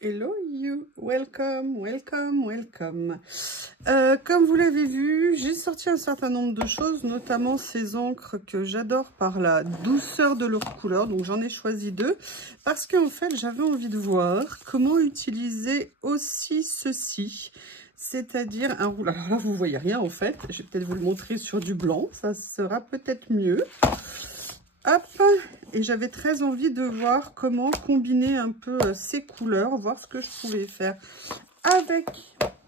Hello you, welcome, welcome, welcome. Comme vous l'avez vu, j'ai sorti un certain nombre de choses, notamment ces encres que j'adore par la douceur de leur couleur. Donc j'en ai choisi deux parce qu'en fait j'avais envie de voir comment utiliser aussi ceci. C'est-à-dire un rouleau. Alors là vous voyez rien en fait, je vais peut-être vous le montrer sur du blanc, ça sera peut-être mieux. Hop, et j'avais très envie de voir comment combiner un peu ces couleurs, voir ce que je pouvais faire avec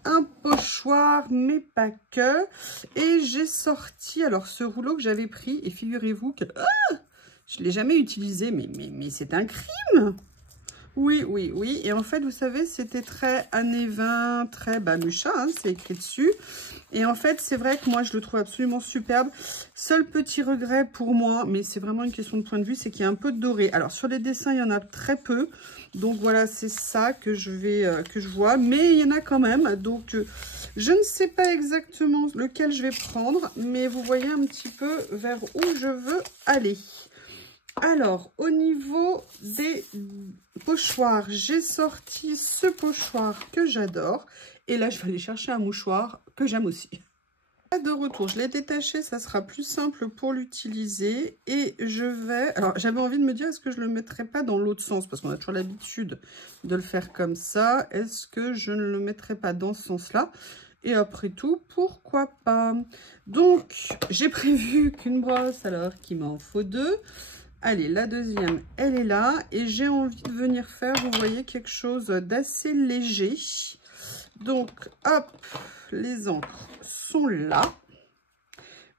un pochoir, mais pas que. Et j'ai sorti alors ce rouleau que j'avais pris, et figurez-vous que je ne l'ai jamais utilisé, mais c'est un crime. Oui, oui, oui. Et en fait, vous savez, c'était très années 20, très Bamucha, hein, c'est écrit dessus. Et en fait, c'est vrai que moi, je le trouve absolument superbe. Seul petit regret pour moi, mais c'est vraiment une question de point de vue, c'est qu'il y a un peu de doré. Alors, sur les dessins, il y en a très peu. Donc, voilà, c'est ça que je vois. Mais il y en a quand même. Donc, je ne sais pas exactement lequel je vais prendre. Mais vous voyez un petit peu vers où je veux aller. Alors, au niveau des pochoirs, j'ai sorti ce pochoir que j'adore. Et là, je vais aller chercher un mouchoir que j'aime aussi. De retour, je l'ai détaché, ça sera plus simple pour l'utiliser. Et je vais... Alors, j'avais envie de me dire, est-ce que je ne le mettrais pas dans l'autre sens? Parce qu'on a toujours l'habitude de le faire comme ça. Est-ce que je ne le mettrais pas dans ce sens-là? Et après tout, pourquoi pas? Donc, j'ai prévu qu'une brosse, alors qu'il m'en faut deux. Allez, la deuxième, elle est là. Et j'ai envie de venir faire, vous voyez, quelque chose d'assez léger. Donc, hop, les encres sont là.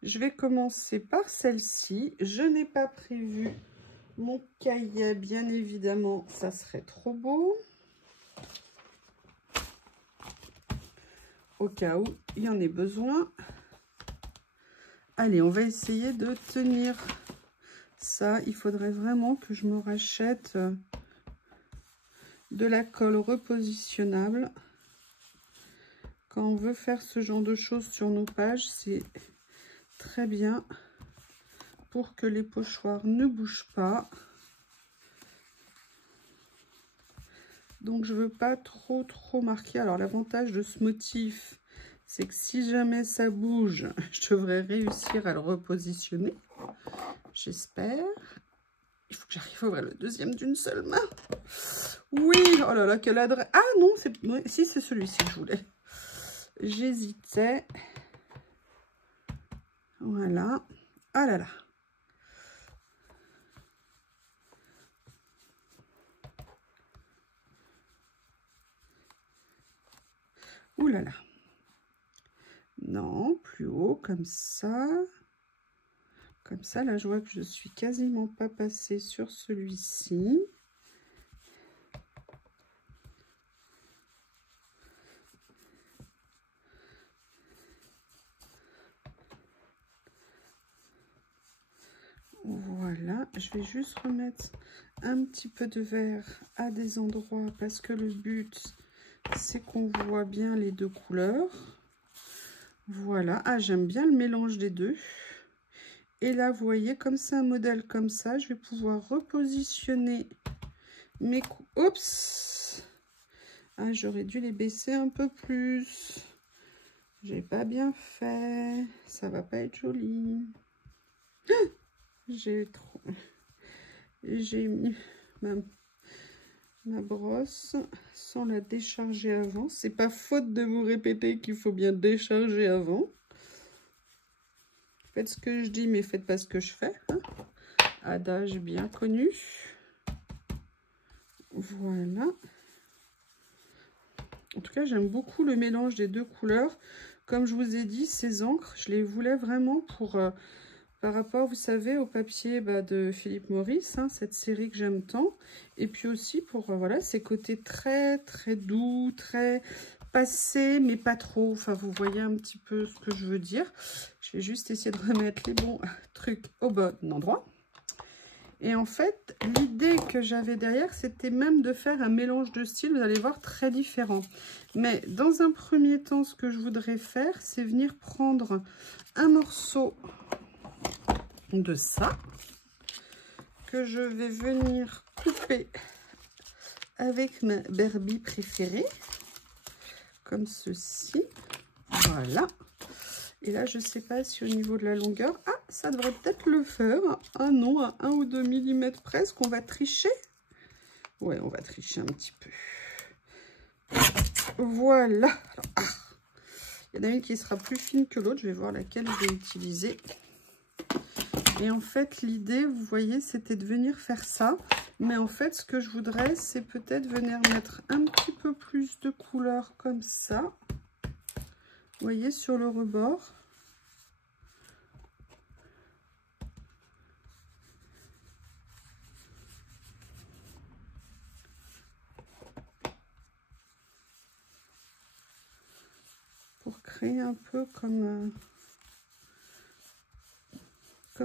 Je vais commencer par celle-ci. Je n'ai pas prévu mon cahier, bien évidemment, ça serait trop beau. Au cas où il y en ait besoin. Allez, on va essayer de tenir ça. Il faudrait vraiment que je me rachète de la colle repositionnable. Quand on veut faire ce genre de choses sur nos pages, c'est très bien pour que les pochoirs ne bougent pas. Donc, je veux pas trop marquer. Alors, l'avantage de ce motif, c'est que si jamais ça bouge, je devrais réussir à le repositionner. J'espère. Il faut que j'arrive à ouvrir le deuxième d'une seule main. Oui, oh là là, quelle adresse. Ah non, oui, si, c'est celui-ci que je voulais. J'hésitais. Voilà. Ah là là. Ouh là là. Non, plus haut, comme ça. Comme ça, là, je vois que je suis quasiment pas passée sur celui-ci. Voilà, je vais juste remettre un petit peu de vert à des endroits parce que le but, c'est qu'on voit bien les deux couleurs. Voilà, ah, j'aime bien le mélange des deux. Et là, vous voyez, comme c'est un modèle comme ça, je vais pouvoir repositionner mes coups. Oups! Ah, j'aurais dû les baisser un peu plus. J'ai pas bien fait. Ça va pas être joli. J'ai mis ma brosse sans la décharger avant. C'est pas faute de vous répéter qu'il faut bien décharger avant. Faites ce que je dis, mais faites pas ce que je fais. Hein. Adage bien connu. Voilà. En tout cas, j'aime beaucoup le mélange des deux couleurs. Comme je vous ai dit, ces encres, je les voulais vraiment pour... par rapport, vous savez, au papier de Philippe Maurice, hein, cette série que j'aime tant. Et puis aussi pour, voilà, ces côtés très doux, très passés, mais pas trop. Enfin, vous voyez un petit peu ce que je veux dire. Je vais juste essayer de remettre les bons trucs au bon endroit. Et en fait, l'idée que j'avais derrière, c'était même de faire un mélange de styles, vous allez voir, très différent. Mais dans un premier temps, ce que je voudrais faire, c'est venir prendre un morceau de ça, que je vais venir couper avec ma Barbie préférée, comme ceci. Voilà. Et là, je ne sais pas si au niveau de la longueur... Ah, ça devrait peut-être le faire. Ah non, à 1 ou 2 mm presque. On va tricher. Ouais, on va tricher un petit peu. Voilà. Alors, ah, il y en a une qui sera plus fine que l'autre. Je vais voir laquelle je vais utiliser. Et en fait, l'idée, vous voyez, c'était de venir faire ça. Mais en fait, ce que je voudrais, c'est peut-être venir mettre un petit peu plus de couleur comme ça. Vous voyez, sur le rebord. Pour créer un peu comme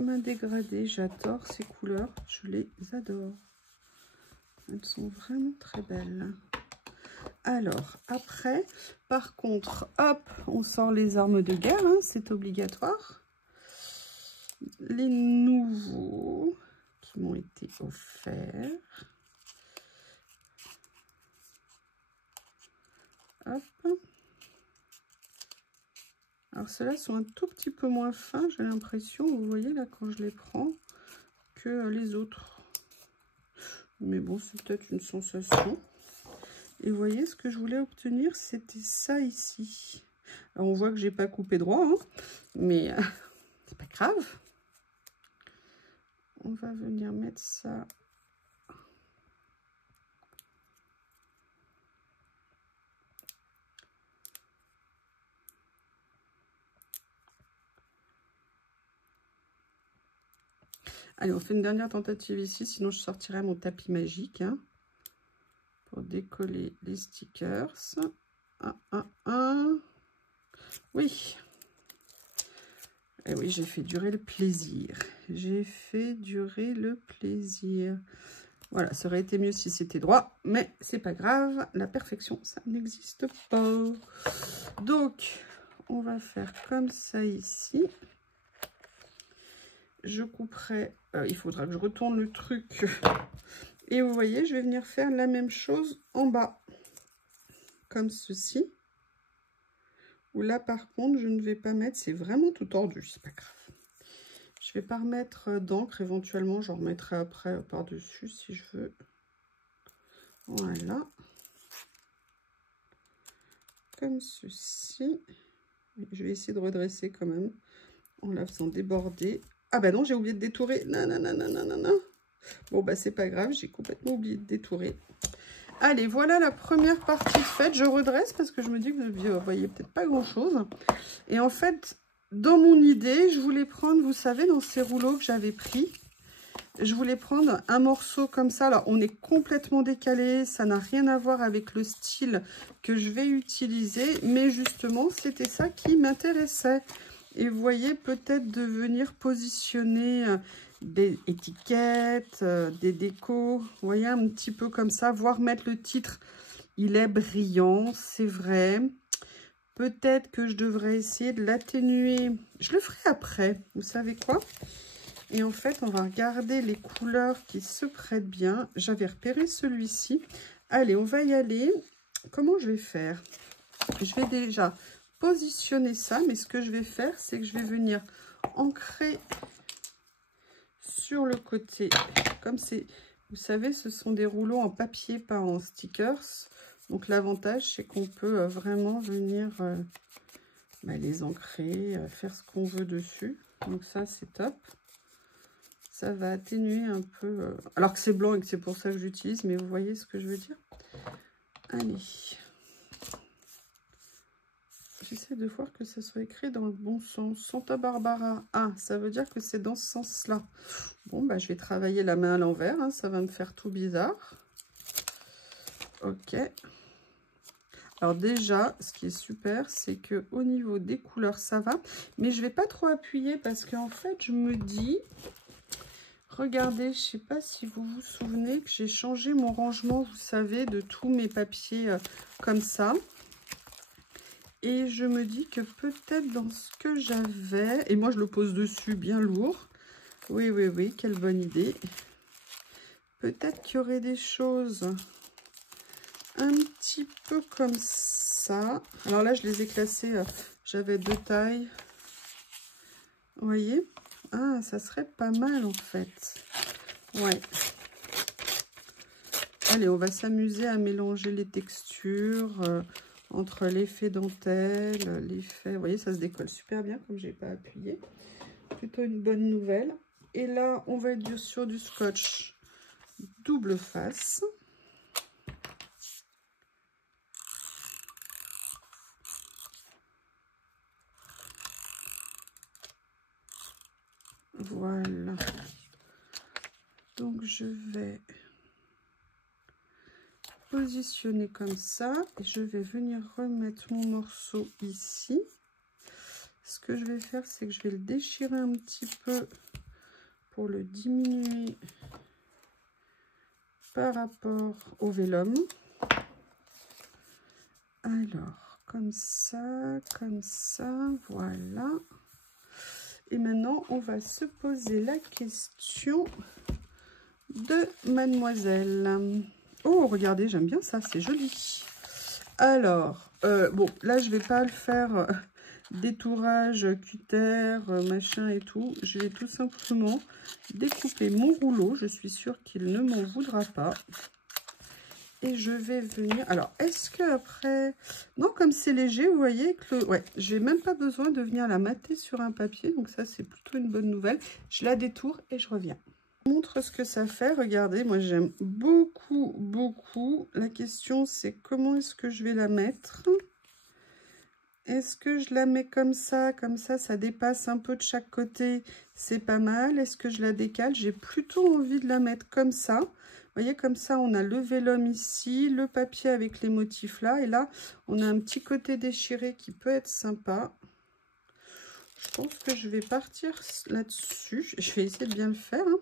un dégradé. J'adore ces couleurs, je les adore. Elles sont vraiment très belles. Alors, après, par contre, hop, on sort les armes de guerre, hein, c'est obligatoire. Les nouveaux qui m'ont été offerts. Hop. Alors, ceux-là sont un tout petit peu moins fins, j'ai l'impression, vous voyez, là, quand je les prends, que les autres. Mais bon, c'est peut-être une sensation. Et vous voyez, ce que je voulais obtenir, c'était ça ici. Alors, on voit que j'ai pas coupé droit, hein, mais c'est pas grave. On va venir mettre ça. Allez, on fait une dernière tentative ici, sinon je sortirai mon tapis magique, hein, pour décoller les stickers. Oui. Et oui, j'ai fait durer le plaisir. J'ai fait durer le plaisir. Voilà, ça aurait été mieux si c'était droit, mais c'est pas grave. La perfection, ça n'existe pas. Donc, on va faire comme ça ici. Je couperai, il faudra que je retourne le truc. Et vous voyez, je vais venir faire la même chose en bas. Comme ceci. Où là, par contre, je ne vais pas mettre, c'est vraiment tout tordu, c'est pas grave. Je vais pas remettre d'encre, éventuellement, j'en remettrai après par-dessus si je veux. Voilà. Comme ceci. Je vais essayer de redresser quand même, en la faisant déborder. Ah bah non, j'ai oublié de détourer. Non, non, non, non, non, non, non. Bon, bah c'est pas grave, j'ai complètement oublié de détourer. Allez, voilà la première partie de faite. Je redresse parce que je me dis que vous ne voyez peut-être pas grand-chose. Et en fait, dans mon idée, je voulais prendre, vous savez, dans ces rouleaux que j'avais pris, je voulais prendre un morceau comme ça. Alors, on est complètement décalé, ça n'a rien à voir avec le style que je vais utiliser. Mais justement, c'était ça qui m'intéressait. Et vous voyez, peut-être de venir positionner des étiquettes, des décos, vous voyez, un petit peu comme ça, voire mettre le titre. Il est brillant, c'est vrai. Peut-être que je devrais essayer de l'atténuer. Je le ferai après, vous savez quoi? Et en fait, on va regarder les couleurs qui se prêtent bien. J'avais repéré celui-ci. Allez, on va y aller. Comment je vais faire? Je vais déjà positionner ça, mais ce que je vais faire, c'est que je vais venir ancrer sur le côté, comme c'est, vous savez, ce sont des rouleaux en papier, pas en stickers. Donc l'avantage, c'est qu'on peut vraiment venir les ancrer, faire ce qu'on veut dessus. Donc ça, c'est top. Ça va atténuer un peu, alors que c'est blanc et que c'est pour ça que j'utilise, mais vous voyez ce que je veux dire. Allez. J'essaie de voir que ça soit écrit dans le bon sens. Santa Barbara. Ah, ça veut dire que c'est dans ce sens-là. Bon, bah, je vais travailler la main à l'envers. Hein, ça va me faire tout bizarre. Ok. Alors déjà, ce qui est super, c'est que au niveau des couleurs, ça va. Mais je ne vais pas trop appuyer parce qu'en fait, je me dis... Regardez, je ne sais pas si vous vous souvenez que j'ai changé mon rangement, vous savez, de tous mes papiers comme ça. Et je me dis que peut-être dans ce que j'avais... Et moi, je le pose dessus bien lourd. Oui, oui, oui, quelle bonne idée. Peut-être qu'il y aurait des choses un petit peu comme ça. Alors là, je les ai classés, j'avais 2 tailles. Vous voyez? Ah, ça serait pas mal en fait. Ouais. Allez, on va s'amuser à mélanger les textures entre l'effet dentelle, l'effet... Vous voyez, ça se décolle super bien comme j'ai pas appuyé. Plutôt une bonne nouvelle. Et là, on va être sur du scotch double face. Voilà. Donc, je vais positionner comme ça. Et je vais venir remettre mon morceau ici. Ce que je vais faire, c'est que je vais le déchirer un petit peu pour le diminuer par rapport au vélum. Alors, comme ça, voilà. Et maintenant, on va se poser la question de mademoiselle. Oh, regardez, j'aime bien ça, c'est joli. Alors, bon, là, je vais pas le faire détourage, cutter, machin et tout. Je vais tout simplement découper mon rouleau. Je suis sûre qu'il ne m'en voudra pas. Et je vais venir... Alors, est-ce que après... Non, comme c'est léger, vous voyez que... Ouais, j'ai même pas besoin de venir la mater sur un papier. Donc ça, c'est plutôt une bonne nouvelle. Je la détourne et je reviens. Je vous montre ce que ça fait. Regardez, moi, j'aime beaucoup, beaucoup. La question, c'est comment est-ce que je vais la mettre? Est-ce que je la mets comme ça, ça dépasse un peu de chaque côté, c'est pas mal. Est-ce que je la décale? J'ai plutôt envie de la mettre comme ça. Vous voyez, comme ça, on a le vélum ici, le papier avec les motifs là. Et là, on a un petit côté déchiré qui peut être sympa. Je pense que je vais partir là-dessus. Je vais essayer de bien le faire, hein.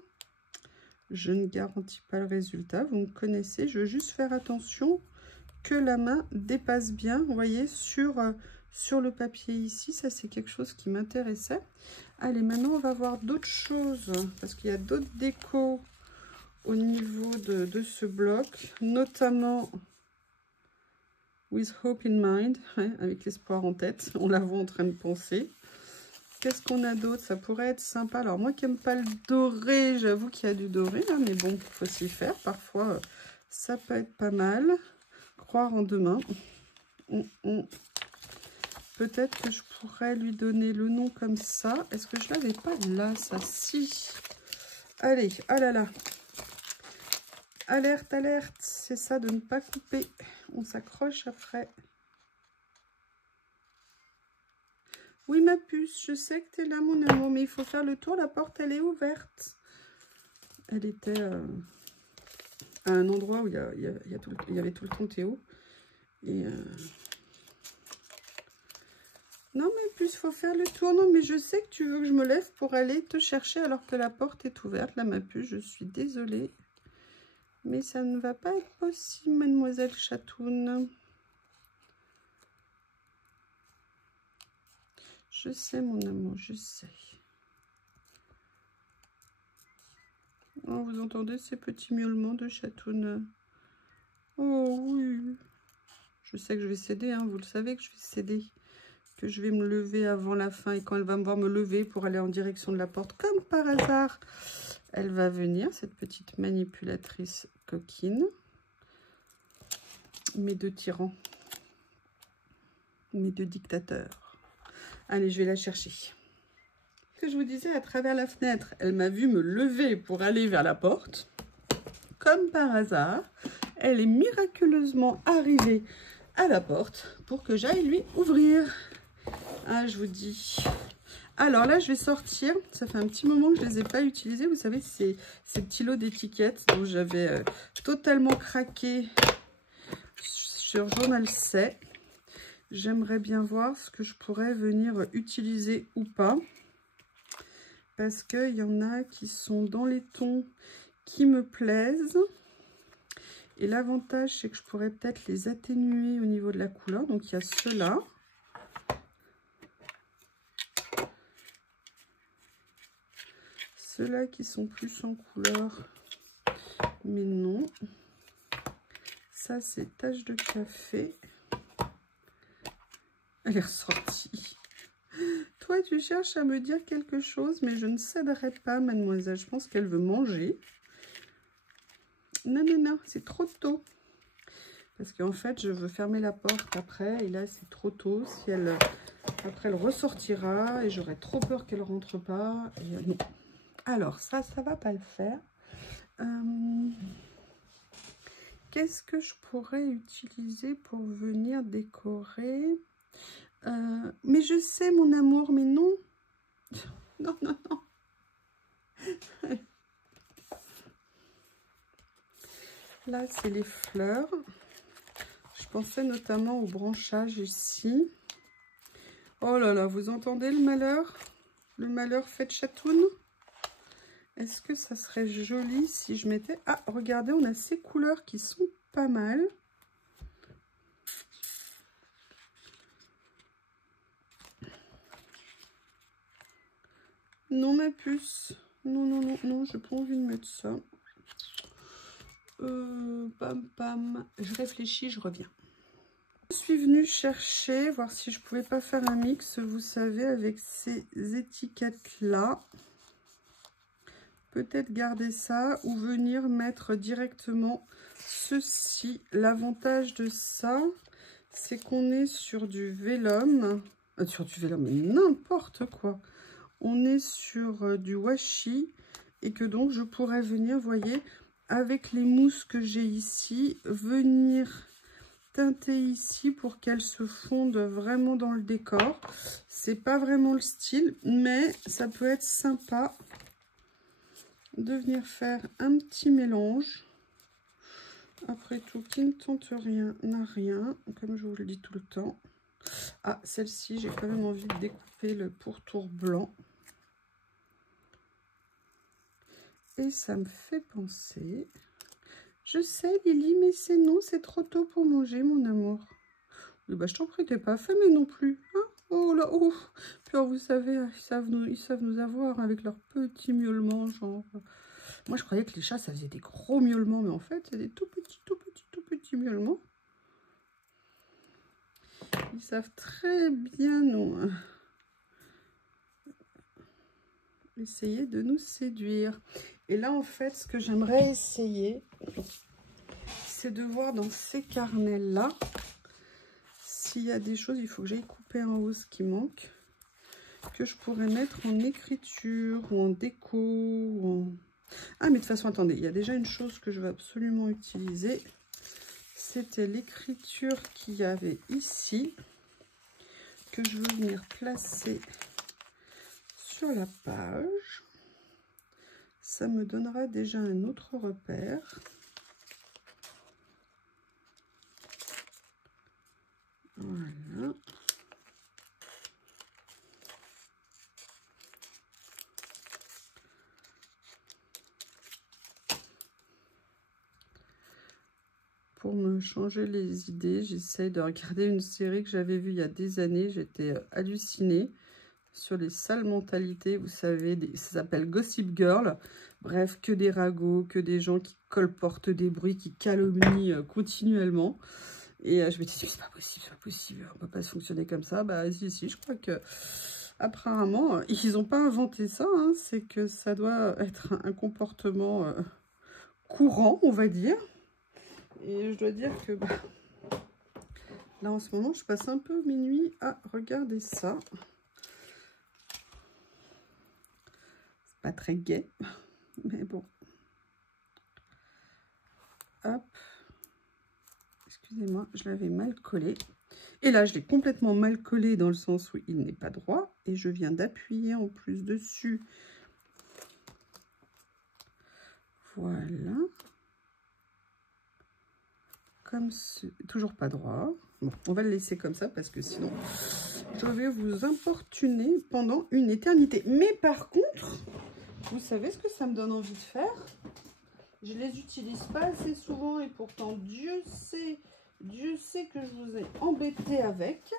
Je ne garantis pas le résultat, vous me connaissez. Je veux juste faire attention que la main dépasse bien, vous voyez, sur le papier ici. Ça, c'est quelque chose qui m'intéressait. Allez, maintenant, on va voir d'autres choses, parce qu'il y a d'autres décos au niveau de ce bloc, notamment With Hope in Mind, ouais, avec l'espoir en tête. On la voit en train de penser. Qu'est-ce qu'on a d'autre? Ça pourrait être sympa. Alors, moi qui n'aime pas le doré, j'avoue qu'il y a du doré, hein, mais bon, il faut s'y faire. Parfois, ça peut être pas mal. Croire en demain. Peut-être que je pourrais lui donner le nom comme ça. Est-ce que je l'avais pas là, ça? Si. Allez, ah là là. Alerte, alerte. C'est ça, de ne pas couper. On s'accroche après. Oui, ma puce, je sais que tu es là, mon amour, mais il faut faire le tour. La porte, elle est ouverte. Elle était à un endroit où il y avait tout le temps Théo. Et non, mais plus, il faut faire le tour. Non, mais je sais que tu veux que je me lève pour aller te chercher alors que la porte est ouverte. Là, ma puce, je suis désolée. Mais ça ne va pas être possible, mademoiselle Chatoune. Je sais, mon amour, je sais. Oh, vous entendez ces petits miaulements de Chatoune? Oh, oui. Je sais que je vais céder, hein. Vous le savez que je vais céder. Que je vais me lever avant la fin. Et quand elle va me voir me lever pour aller en direction de la porte, comme par hasard, elle va venir, cette petite manipulatrice coquine. Mes deux tyrans. Mes deux dictateurs. Allez, je vais la chercher. Ce que je vous disais, à travers la fenêtre, elle m'a vu me lever pour aller vers la porte. Comme par hasard, elle est miraculeusement arrivée à la porte pour que j'aille lui ouvrir. Ah, je vous dis. Alors là, je vais sortir. Ça fait un petit moment que je ne les ai pas utilisés. Vous savez, ces petits lots d'étiquettes dont j'avais totalement craqué sur Journal C. J'aimerais bien voir ce que je pourrais venir utiliser ou pas. Parce qu'il y en a qui sont dans les tons qui me plaisent. Et l'avantage, c'est que je pourrais peut-être les atténuer au niveau de la couleur. Donc, il y a ceux-là. Ceux-là qui sont plus en couleur. Mais non. Ça, c'est tache de café. Elle est ressortie. Toi, tu cherches à me dire quelque chose, mais je ne céderai pas, mademoiselle. Je pense qu'elle veut manger. Non, non, non, c'est trop tôt. Parce qu'en fait, je veux fermer la porte après. Et là, c'est trop tôt. Si elle... Après, elle ressortira. Et j'aurais trop peur qu'elle rentre pas. Et, non. Alors, ça va pas le faire. Qu'est-ce que je pourrais utiliser pour venir décorer? Mais je sais, mon amour, mais non. Non, non, non. Là, c'est les fleurs. Je pensais notamment au branchage ici. Oh là là, vous entendez le malheur? Le malheur fait de chatoune. Est-ce que ça serait joli si je mettais... Ah, regardez, on a ces couleurs qui sont pas mal. Non, ma puce. Non, non, non, non, j'ai pas envie de mettre ça. Pam, pam. Je réfléchis, je reviens. Je suis venue chercher, voir si je pouvais pas faire un mix, vous savez, avec ces étiquettes-là. Peut-être garder ça ou venir mettre directement ceci. L'avantage de ça, c'est qu'on est sur du vélum. Sur du vélum, n'importe quoi. On est sur du washi et que donc je pourrais venir, voyez, avec les mousses que j'ai ici, venir teinter ici pour qu'elles se fondent vraiment dans le décor. C'est pas vraiment le style, mais ça peut être sympa de venir faire un petit mélange. Après tout, qui ne tente rien n'a rien, comme je vous le dis tout le temps. Ah, celle-ci, j'ai quand même envie de découper le pourtour blanc. Et ça me fait penser... Je sais, Lily, mais c'est non, c'est trop tôt pour manger, mon amour. Oui, bah, je t'en prie, t'es pas affamée non plus. Hein? Oh là, oh. Puis, alors, vous savez, ils savent nous avoir avec leurs petits miaulements, genre... Moi, je croyais que les chats, ça faisait des gros miaulements, mais en fait, c'est des tout petits miaulements. Ils savent très bien nous... essayer de nous séduire. Et là, en fait, ce que j'aimerais essayer, c'est de voir dans ces carnets-là s'il y a des choses, il faut que j'aille couper en haut ce qui manque, que je pourrais mettre en écriture ou en déco. Ou en... Ah, mais de toute façon, attendez, il y a déjà une chose que je veux absolument utiliser. C'était l'écriture qu'il y avait ici, que je veux venir placer sur la page. Ça me donnera déjà un autre repère. Voilà. Pour me changer les idées, j'essaie de regarder une série que j'avais vue il y a des années. J'étais hallucinée sur les sales mentalités, vous savez, ça s'appelle Gossip Girl. Bref, que des ragots, que des gens qui colportent des bruits, qui calomnient continuellement. Et je me disais, c'est pas possible, on peut pas fonctionner comme ça. Bah si, je crois que apparemment, ils n'ont pas inventé ça, hein. C'est que ça doit être un comportement courant, on va dire. Et je dois dire que bah, là, en ce moment, je passe un peu minuit à regarder ça. C'est pas très gai, mais bon. Hop. Excusez-moi, je l'avais mal collé. Et là, je l'ai complètement mal collé dans le sens où il n'est pas droit. Et je viens d'appuyer en plus dessus. Voilà. Comme ce... Toujours pas droit. Bon, on va le laisser comme ça parce que sinon, je vais vous importuner pendant une éternité. Mais par contre, vous savez ce que ça me donne envie de faire? Je les utilise pas assez souvent et pourtant Dieu sait que je vous ai embêté avec.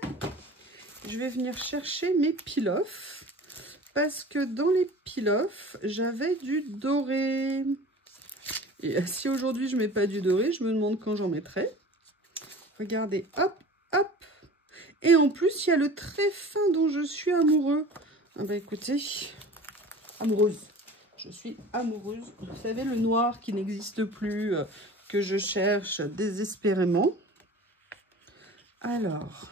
Je vais venir chercher mes peel-off parce que dans les peel-off, j'avais du doré. Et si aujourd'hui je mets pas du doré, je me demande quand j'en mettrai. Regardez, hop, hop. Et en plus, il y a le très fin dont je suis amoureux. Ah bah écoutez, amoureuse. Je suis amoureuse. Vous savez, le noir qui n'existe plus, que je cherche désespérément. Alors...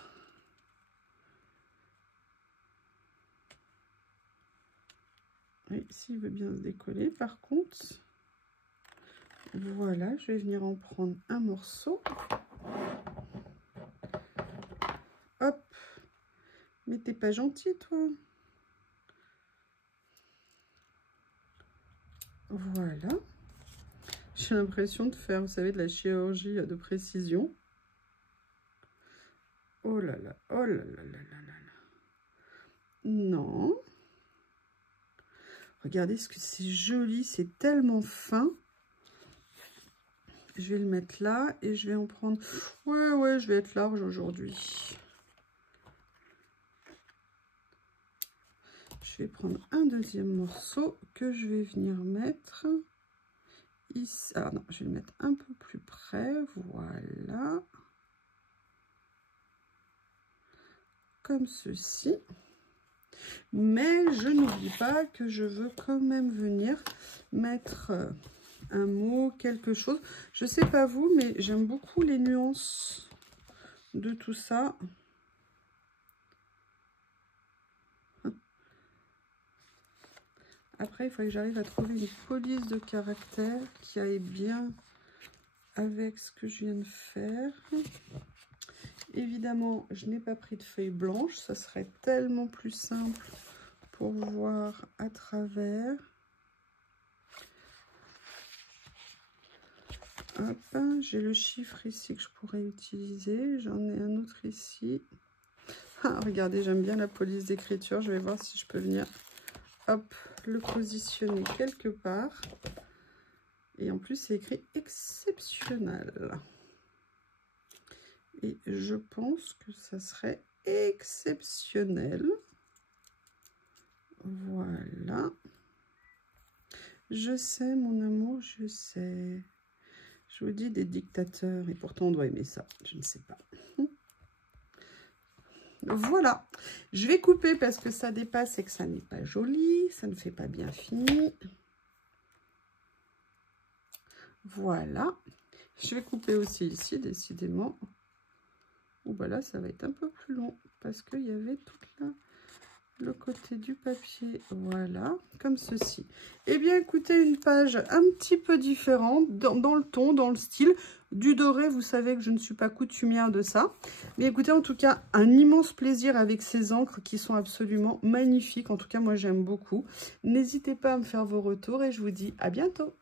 oui, s'il veut bien se décoller, par contre... voilà, je vais venir en prendre un morceau. Hop. Mais t'es pas gentil, toi. Voilà. J'ai l'impression de faire, vous savez, de la chirurgie de précision. Oh là là, oh là là là là là. Non. Regardez ce que c'est joli, c'est tellement fin. Je vais le mettre là et je vais en prendre... ouais, je vais être large aujourd'hui. Je vais prendre un deuxième morceau que je vais venir mettre ici. Ah non, je vais le mettre un peu plus près. Voilà. Comme ceci. Mais je n'oublie pas que je veux quand même venir mettre un mot, quelque chose. Je sais pas vous, mais j'aime beaucoup les nuances de tout ça. Après, il faut que j'arrive à trouver une police de caractère qui aille bien avec ce que je viens de faire. Évidemment, je n'ai pas pris de feuilles blanches. Ça serait tellement plus simple pour voir à travers. Hop, j'ai le chiffre ici que je pourrais utiliser. J'en ai un autre ici. Ah, regardez, j'aime bien la police d'écriture. Je vais voir si je peux venir, hop, le positionner quelque part. Et en plus, c'est écrit exceptionnel. Et je pense que ça serait exceptionnel. Voilà. Je sais, mon amour, je sais. Je vous dis des dictateurs, et pourtant on doit aimer ça. Je ne sais pas. Voilà. Je vais couper parce que ça dépasse et que ça n'est pas joli. Ça ne fait pas bien fini. Voilà. Je vais couper aussi ici, décidément. Ou bah là, ça va être un peu plus long parce qu'il y avait tout là, le côté du papier. Voilà, comme ceci. Eh bien, écoutez, une page un petit peu différente dans le ton, dans le style. Du doré, vous savez que je ne suis pas coutumière de ça. Mais écoutez, en tout cas, un immense plaisir avec ces encres qui sont absolument magnifiques. En tout cas, moi, j'aime beaucoup. N'hésitez pas à me faire vos retours et je vous dis à bientôt.